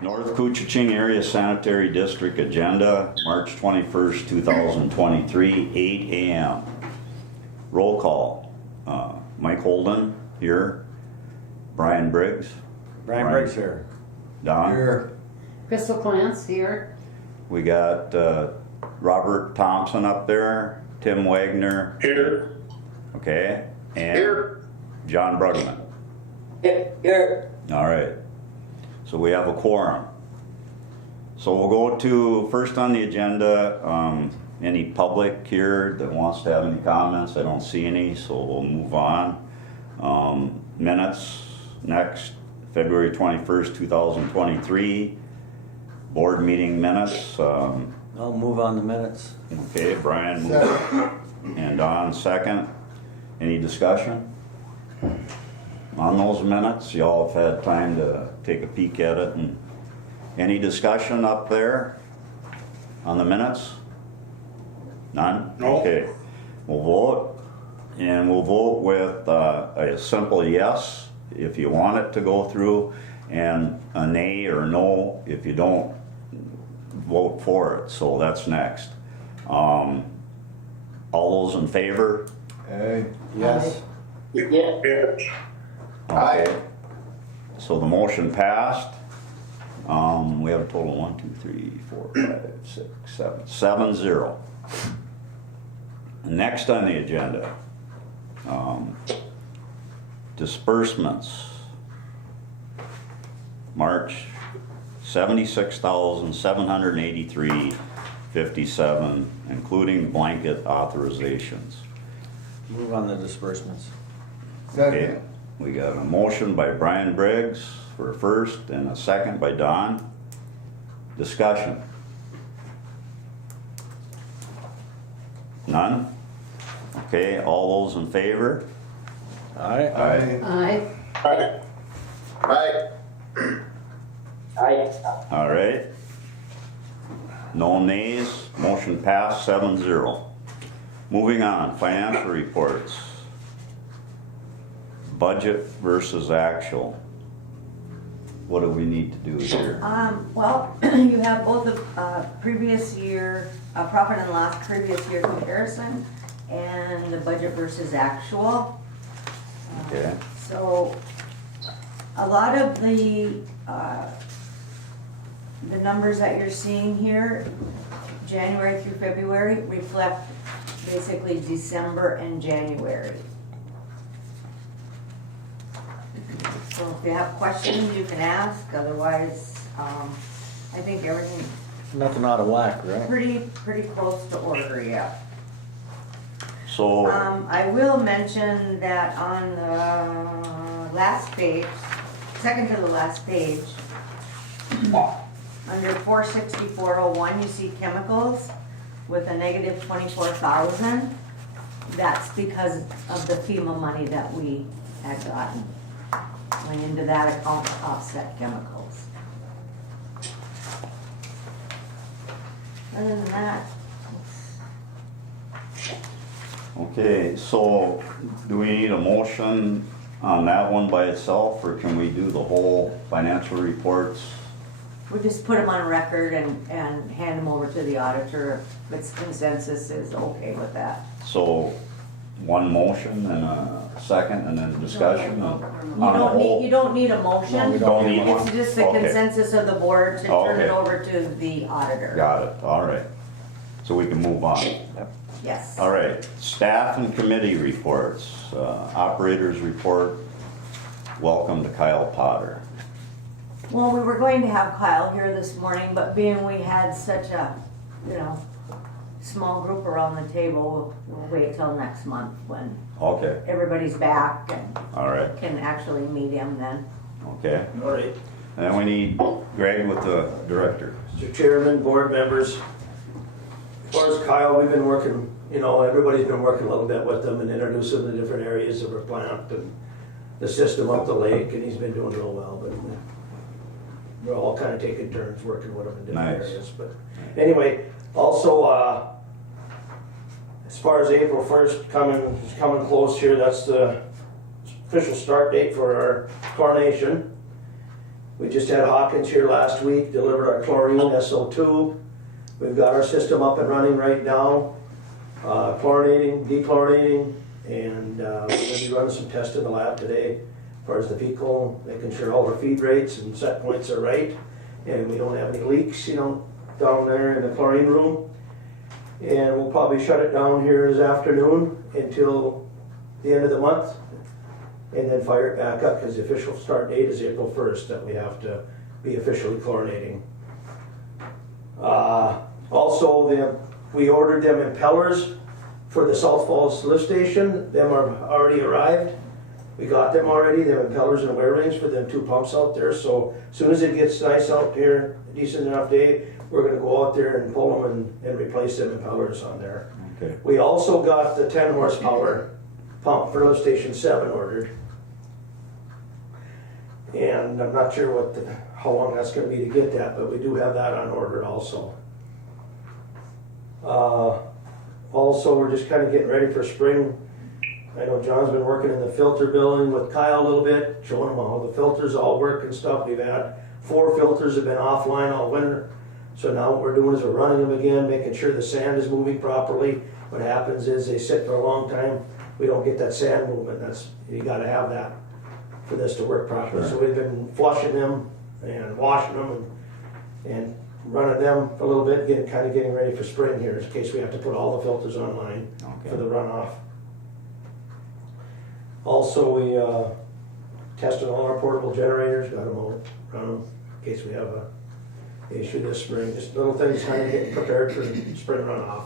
North Kuchiching Area Sanitary District Agenda, March 21st, 2023, 8 a.m. Roll call. Mike Holden here. Brian Briggs. Brian Briggs here. Don. Here. Crystal Clance here. We got Robert Thompson up there. Tim Wagner. Here. Okay. And Here. John Brugman. Here. All right. So we have a quorum. So we'll go to first on the agenda, any public here that wants to have any comments. I don't see any, so we'll move on. Minutes next, February 21st, 2023. Board meeting minutes. I'll move on the minutes. Okay, Brian moved and Don second. Any discussion on those minutes? Y'all have had time to take a peek at it. And any discussion up there on the minutes? None? No. Okay. We'll vote, and we'll vote with a simple yes if you want it to go through, and a nay or no if you don't vote for it. So that's next. All those in favor? Hey. Yes. Yes. Okay. So the motion passed. We have a total of 1, 2, 3, 4, 5, 6, 7, 7-0. Next on the agenda, disbursements. March, 76,783.57, including blanket authorizations. Move on the disbursements. Okay, Second. we got a motion by Brian Briggs for a first and a second by Don. Discussion. None? Okay, all those in favor? Aye. Aye. Aye. Aye. Aye. Aye. All right. No nays, motion passed 7-0. Moving on, financial reports. Budget versus actual. What do we need to do here? Well, you have both the previous year, profit and loss previous year comparison and the budget versus actual. Okay, So a lot of the numbers that you're seeing here, January through February, reflect basically December and January. So if you have questions, you can ask, otherwise, I think everything's Nothing out of whack, right? pretty close to order, yeah. so, I will mention that on the last page, second to the last page, under 46401, you see chemicals with a negative 24,000. That's because of the FEMA money that we had gotten. Went into that account to offset chemicals. Other than that, okay, so do we need a motion on that one by itself, or can we do the whole financial reports? we just put them on record and hand them over to the auditor if its consensus is okay with that. So, one motion and a second and then discussion on You the whole? you don't need a motion. No, we Don't need one? It's just the Okay. consensus of the board to turn it Okay. over to the auditor. Got it, all right. So we can move on. Yes. All right, staff and committee reports, operators report. Welcome to Kyle Potter. Well, we were going to have Kyle here this morning, but being we had such a, small group around the table, we'll wait till next month when Okay, everybody's back and all right, can actually meet him then. okay. All right. And then we need Greg with the director. Mr. Chairman, board members, as far as Kyle, we've been working, everybody's been working a little bit with them and introducing the different areas of our plant and the system up the lake, and he's been doing real well, but we're all kind of taking turns working with him in different Nice. areas. But anyway, also, as far as April 1st coming close here, that's the official start date for our coronation. We just had Hawkins here last week, delivered our chlorine SO2. We've got our system up and running right now, chlorinating, dechlorinating, and we're gonna be running some tests in the lab today as far as the fecal, making sure all our feed rates and set points are right, and we don't have any leaks, down there in the chlorine room. And we'll probably shut it down here this afternoon until the end of the month, and then fire it back up, because the official start date is April 1st that we have to be officially chlorinating. Also, we ordered them impellers for the South Falls lift station. Them are already arrived. We got them already, them impellers and wear rings for them 2 pumps out there. So as soon as it gets nice out here, a decent enough day, we're gonna go out there and pull them and replace them impellers on there. Okay. We also got the 10 horsepower pump for lift station 7 ordered. And I'm not sure how long that's gonna be to get that, but we do have that on order also. Also, we're just kind of getting ready for spring. I know John's been working in the filter building with Kyle a little bit, showing him how the filters all work and stuff. We've had 4 filters have been offline all winter. So now what we're doing is we're running them again, making sure the sand is moving properly. What happens is they sit for a long time, we don't get that sand movement. You gotta have that for this to work properly. Sure. So we've been flushing them and washing them and running them for a little bit, getting ready for spring here in case we have to put all the filters online Okay. for the runoff. Also, we tested all our portable generators, got them all running in case we have a issue this spring. Just little things kind of getting prepared for spring runoff.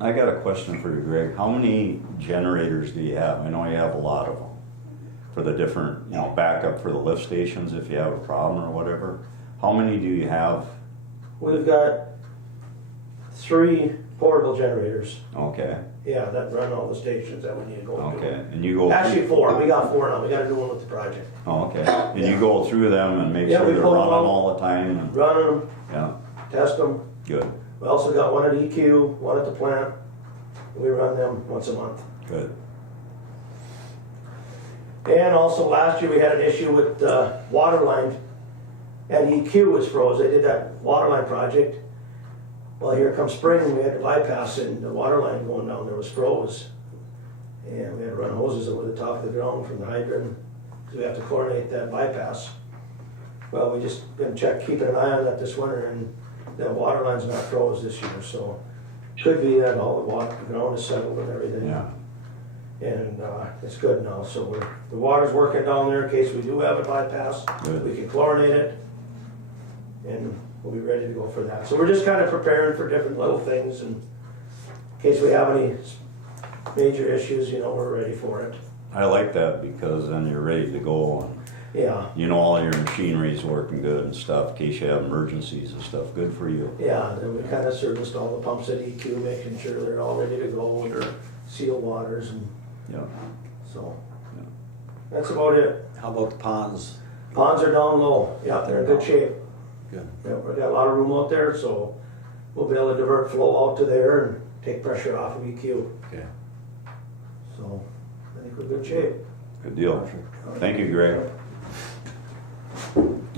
I got a question for you, Greg. How many generators do you have? I know you have a lot of them for the different, backup for the lift stations if you have a problem or whatever. How many do you have? We've got 3 portable generators. Okay, Yeah, that run all the stations that we need to go to. okay. And you go Actually through, 4, we got 4 now, we got a new one with the project. oh, okay. And you go through them and make Yeah, sure we they're pull them running out. all the time? And, Running them, yeah, test them. good, We also got one at EQ, one at the plant. We run them once a month. good. And also last year we had an issue with the water line at EQ was froze. They did that water line project. Well, here comes spring, we had to bypass it, and the water line going down there was froze. And we had to run hoses over the top of the ground from the hydrant, because we have to chlorinate that bypass. Well, we just been keeping an eye on that this winter, and the water line's not froze this year, so could be that all the ground is settled and everything. Yeah, And it's good now, so the water's working down there in case we do have a bypass. Good. We can chlorinate it, and we'll be ready to go for that. So we're just kind of preparing for different little things, and in case we have any major issues, we're ready for it. I like that because then you're ready to go and Yeah, all your machinery's working good and stuff in case you have emergencies and stuff. Good for you. yeah, then we kind of serviced all the pumps at EQ, making sure they're all ready to go with their seal waters, and Yeah. so. Yeah. That's about it. How about the ponds? Ponds are down low, yeah, they're in good shape. Good. Yeah, we've got a lot of room out there, so we'll be able to divert flow out to there and take pressure off of EQ. Okay. So I think we're in good shape. Good deal. Thank you, Greg.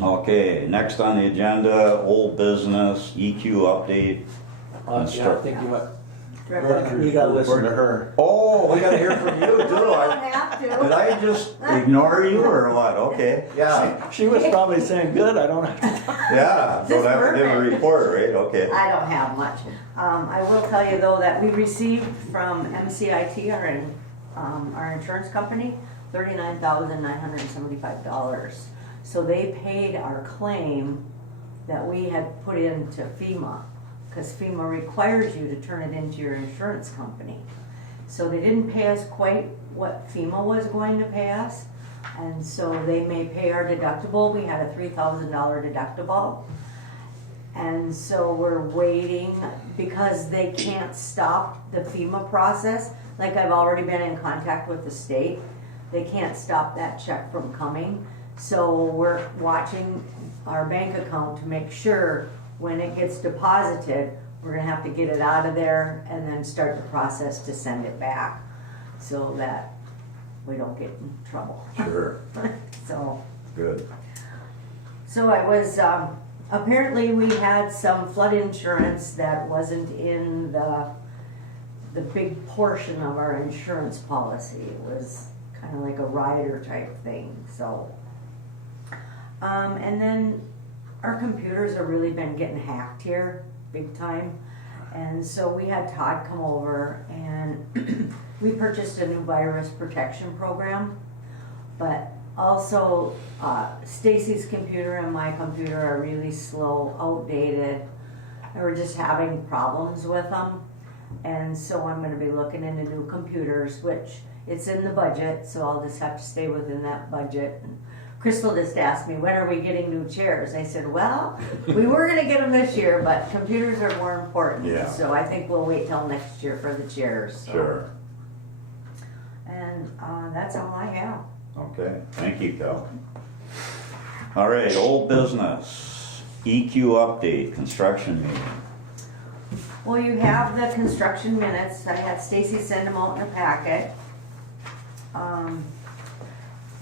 Okay, next on the agenda, old business, EQ update. Yeah, I think Director. you gotta listen to her. Oh, we gotta hear from you too. You don't have Did to. I just ignore you or what? Okay. Yeah, She was probably saying, good, I don't have to. yeah, don't have to give a Perfect. report, right? Okay. I don't have much. I will tell you though that we received from MCIT, our insurance company, $39,975. So they paid our claim that we had put into FEMA, because FEMA requires you to turn it into your insurance company. So they didn't pay us quite what FEMA was going to pay us, and so they may pay our deductible. We had a $3,000 deductible. And so we're waiting because they can't stop the FEMA process. Like I've already been in contact with the state. They can't stop that check from coming. So we're watching our bank account to make sure when it gets deposited, we're gonna have to get it out of there and then start the process to send it back so that we don't get in trouble. Sure, So. good. So I was, apparently we had some flood insurance that wasn't in the big portion of our insurance policy. It was kind of like a rider type thing, so. And then our computers have really been getting hacked here, big time. And so we had Todd come over and we purchased a new virus protection program. But also, Stacy's computer and my computer are really slow, outdated. And we're just having problems with them. And so I'm gonna be looking into new computers, which it's in the budget, so I'll just have to stay within that budget. And Crystal just asked me, when are we getting new chairs? I said, well, we were gonna get them this year, but computers are more important. Yeah. So I think we'll wait till next year for the chairs. So. Sure. And that's all I have. Okay, thank you, Cal. All right, old business, EQ update, construction meeting. Well, you have the construction minutes. I had Stacy send them out in a packet.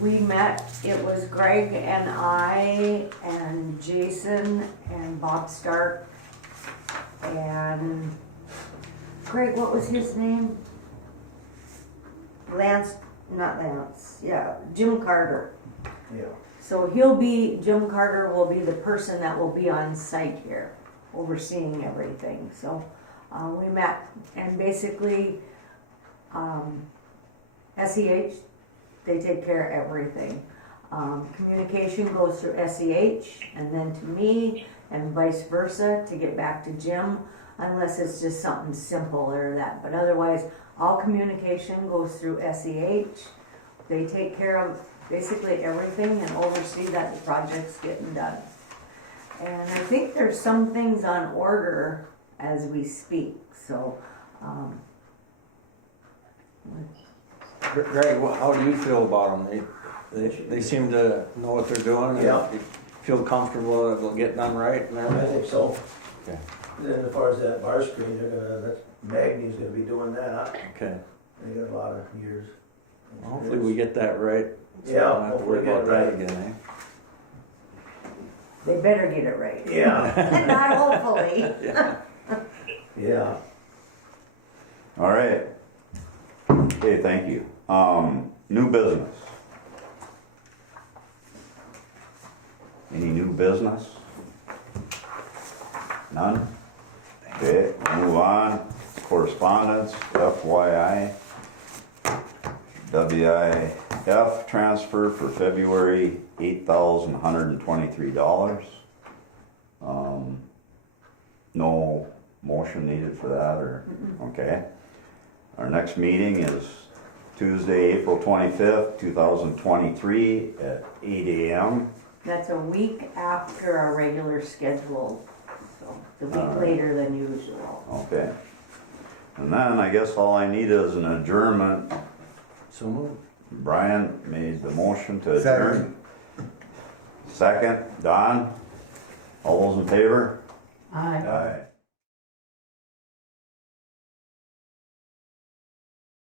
We met, it was Greg and I and Jason and Bob Stark and Greg, what was his name? Not Lance, yeah, Jim Carter. Yeah. So Jim Carter will be the person that will be on site here, overseeing everything. So we met, and basically SEH, they take care of everything. Communication goes through SEH and then to me and vice versa to get back to Jim, unless it's just something simple or that. But otherwise, all communication goes through SEH. They take care of basically everything and oversee that the project's getting done. And I think there's some things on order as we speak, so. Greg, how do you feel about them? They seem to know what they're doing? And Yeah. you feel comfortable that it'll get done right and I everything? think so. Okay. Then as far as that bar screen, Magny's gonna be doing that. Okay. They got a lot of years. Hopefully we get that right. So Yeah, we don't have to worry hopefully about get that it again, They better get it right. Yeah, Not hopefully. eh? Yeah. yeah. All right. Okay, thank you. New business. Any new business? None? Okay, move on. Correspondence, FYI. WIF transfer for February, $8,123. No motion needed for that, or, okay. Our next meeting is Tuesday, April 25th, 2023 at 8 a.m. That's a week after our regular schedule, so the week Alright. later than usual. Okay. And then I guess all I need is an adjournment. So moved. Brian made the motion to adjourn. Second, Don. All those in favor? Aye. Aye.